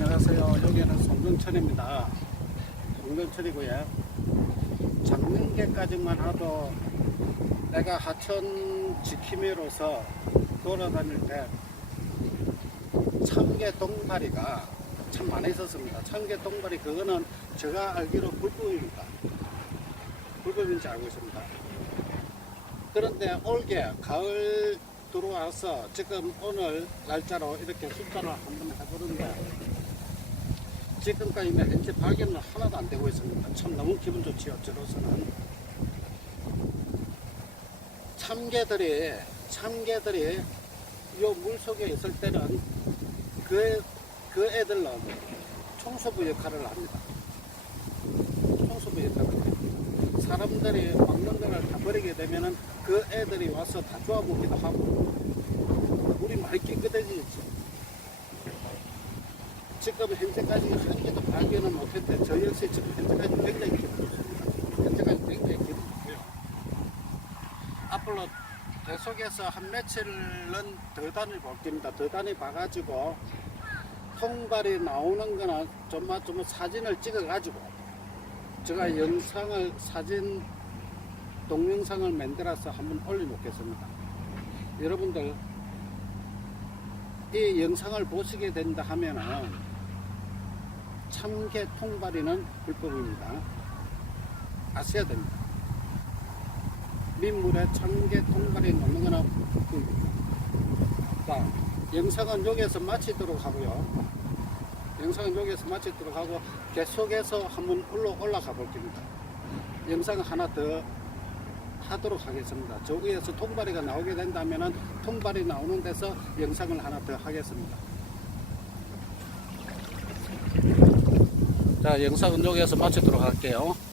안녕하세요. 여기는 송정천입니다. 송정천이고요. 작년계까지만 하도 내가 하천 지킴이로서 돌아다닐 때 참개 동파리가 참 많이 있었습니다. 참개 동파리 그거는 제가 알기로 불법입니다. 불법인지 알고 있습니다. 그런데 올게 가을 들어와서 지금 오늘 날짜로 이렇게 숫자를 한번 해보는데 지금까지 현재 발견은 하나도 안 되고 있습니다. 참 너무 기분 좋지요. 저로서는 참개들이 참개들이 요 물속에 있을 때는 그, 그 애들은 청소부 역할을 합니다. 청소부 역할을 해요. 사람들이 먹는 거를 다 버리게 되면은 그 애들이 와서 다 먹기도 하고 물이 많이 깨끗해지죠. 지금 현재까지 한 개도 발견은 못했는데 저 역시 지금 현재까지 굉장히. 현재까지 굉장히 기쁘고요. 앞으로 계속해서 한 며칠은 더 다니 볼 겁니다. 더 다니 봐가지고 통발이 나오는 거나 좀만 좀 사진을 찍어가지고 제가 영상을 사진 동영상을 만들어서 한번 올려놓겠습니다. 여러분들 이 영상을 보시게 된다 하면은 참개 통발이는 불법입니다. 아셔야 됩니다. 민물에 참개 통발이 넣는 거는 불법입니다. 자, 영상은 여기에서 마치도록 하고요. 영상은 여기에서 마치도록 하고 계속해서 한번 올라, 올라가 볼 겁니다. 영상 하나 더 하도록 하겠습니다. 저 위에서 통발이가 나오게 된다면은 통발이 나오는 데서 영상을 하나 더 하겠습니다. 자, 영상은 여기에서 마치도록 할게요.